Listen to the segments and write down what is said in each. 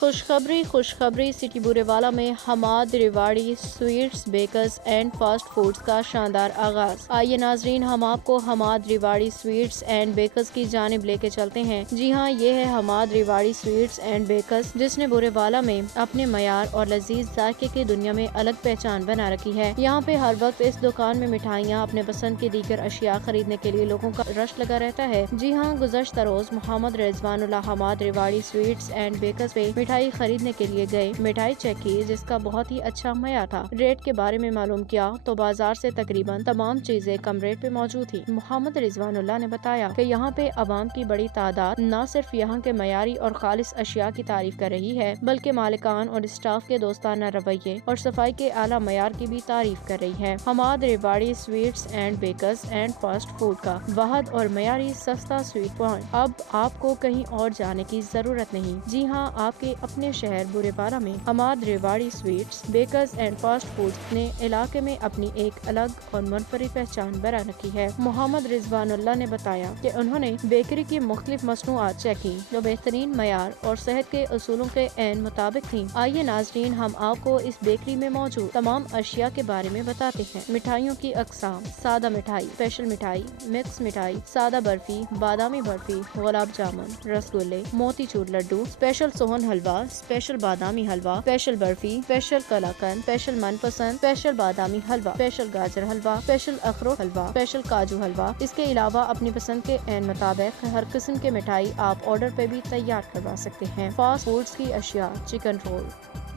خوشخبری سٹی بورےوالا میں Hammad Rewari sweets bakers and fast foods کا شاندار آغاز۔ آئیے ناظرین، ہم آپ کو Hammad Rewari sweets and bakers کی جانب لے کے چلتے ہیں۔ جی ہاں، یہ ہے Hammad Rewari sweets and bakers, جس نے بورےوالا میں اپنے معیار اور لذیذ ذائقے کی دنیا میں الگ پہچان بنا رکھی ہے۔ یہاں پہ ہر وقت اس دکان میں مٹھائیاں، اپنے پسند کی دیگر اشیاء خریدنے کے لیے لوگوں کا رش لگا رہتا ہے۔ جی ہاں، گزشتہ روز Muhammad Rizwan Ullah Hammad Rewari sweets and bakers پہ مٹھائی خریدنے کے لیے گئے۔ مٹھائی چیک کی، جس کا بہت ہی اچھا معیار تھا۔ ریٹ کے بارے میں معلوم کیا تو بازار سے تقریباً تمام چیزیں کم ریٹ پہ موجود تھی۔ محمد رضوان اللہ نے بتایا کہ یہاں پہ عوام کی بڑی تعداد نہ صرف یہاں کے معیاری اور خالص اشیاء کی تعریف کر رہی ہے، بلکہ مالکان اور اسٹاف کے دوستانہ رویے اور صفائی کے اعلیٰ معیار کی بھی تعریف کر رہی ہے۔ Hammad Rewari sweets and bakers and fast food کا واحد اور معیاری سستا سویٹ پوائنٹ۔ اب آپ کو کہیں اور جانے کی ضرورت نہیں۔ جی ہاں، آپ کے اپنے شہر بورےوالا میں Hammad Rewari sweets bakers and fast food نے علاقے میں اپنی ایک الگ اور منفرد پہچان بنا رکھی ہے۔ محمد رضوان اللہ نے بتایا کہ انہوں نے بیکری کی مختلف مصنوعات چیک کی جو بہترین معیار اور صحت کے اصولوں کے عین مطابق تھیں۔ آئیے ناظرین، ہم آپ کو اس بیکری میں موجود تمام اشیاء کے بارے میں بتاتے ہیں۔ مٹھائیوں کی اقسام: سادہ مٹھائی، اسپیشل مٹھائی، مکس مٹھائی، سادہ برفی، بادامی برفی، گلاب جامن، رسگلے، موتی چور لڈو، اسپیشل سوہن حلوہ، اسپیشل بادامی حلوہ، اسپیشل برفی، اسپیشل کلاکند، اسپیشل من پسند، اسپیشل بادامی حلوہ، اسپیشل گاجر حلوہ، اسپیشل اخروٹ حلوہ، اسپیشل کاجو حلوہ۔ اس کے علاوہ اپنی پسند کے عین مطابق ہر قسم کے مٹھائی آپ آرڈر پہ بھی تیار کروا سکتے ہیں۔ فاسٹ فوڈز کی اشیاء: چکن رول،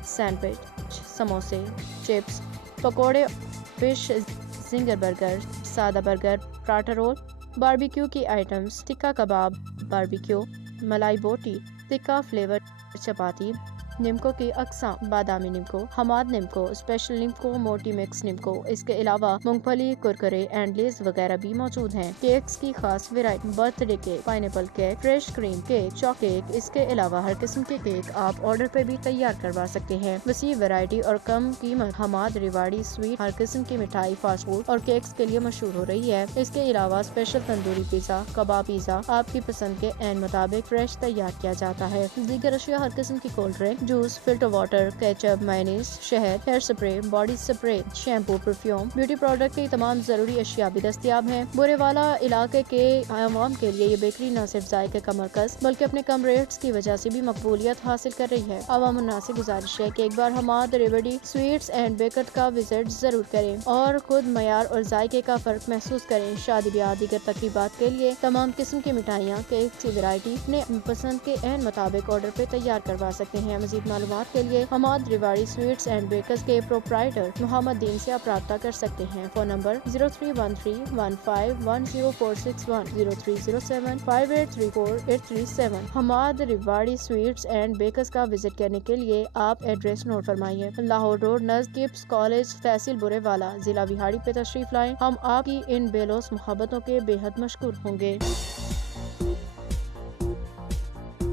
سینڈوچ، سموسے، چپس، پکوڑے، فش زنگر برگر، سادہ برگر، پراٹھا رول، باربیکیو کی آئٹمز، ٹکا کباب، باربیکیو، ملائی بوٹی، ٹکا فلیور چپاتی۔ نمکو کی اقسام: بادامی نمکو، حماد نمکو، اسپیشل نمکو، موٹی مکس نمکو۔ اس کے علاوہ مونگ پھلی، کرکرے اینڈ لیز وغیرہ بھی موجود ہیں۔ کیکس کی خاص variety: birthday cake, pineapple cake, fresh cream cake, choc cake. اس کے علاوہ ہر قسم کے کیک آپ آرڈر پہ بھی تیار کروا سکتے ہیں۔ وسیع ویرائٹی اور کم قیمت: حماد ریواڑی سویٹ ہر قسم کی مٹھائی، فاسٹ فوڈ اور کیکس کے لیے مشہور ہو رہی ہے۔ اس کے علاوہ اسپیشل تندوری پیزا، کباب پیزا آپ کی پسند کے عین مطابق فریش تیار کیا جاتا ہے۔ دیگر اشیاء: ہر قسم کی cold drink, juice, filter water, ketchup, mayonnaise, شہد، hair spray, body spray, shampoo, perfume, beauty product کی تمام ضروری اشیاء بھی دستیاب ہیں۔ بورےوالا علاقے کے عوام کے لیے یہ بیکری نہ صرف ذائقے کا مرکز بلکہ اپنے کم ریٹس کی وجہ سے بھی مقبولیت حاصل کر رہی ہے۔ عوام الناس سے گزارش ہے کہ ایک بار Hammad Rewari sweets and bakers کا وزٹ ضرور کریں اور خود معیار اور ذائقے کا فرق محسوس کریں۔ شادی بیاہ، دیگر تقریبات کے لیے تمام قسم کی مٹھائیاں، کیک کی ویرائٹی اپنے پسند کے عین مطابق آرڈر پہ تیار کروا سکتے ہیں۔ مزید معلومات کے لیے Hammad Rewari sweets and bakers کے پروپرائٹر محمد دین سے آپ رابطہ کر سکتے ہیں۔ Phone number 031315104610 0307583487۔ Hammad Rewari sweets and bakers کا وزٹ کرنے کے لیے آپ ایڈریس نوٹ فرمائیے: لاہور روڈ، نزد کپس کالج، تحصیل بورےوالا، ضلع وہاڑی پہ تشریف لائیں۔ ہم آپ کی ان بے لوث محبتوں کے بے حد مشکور ہوں گے۔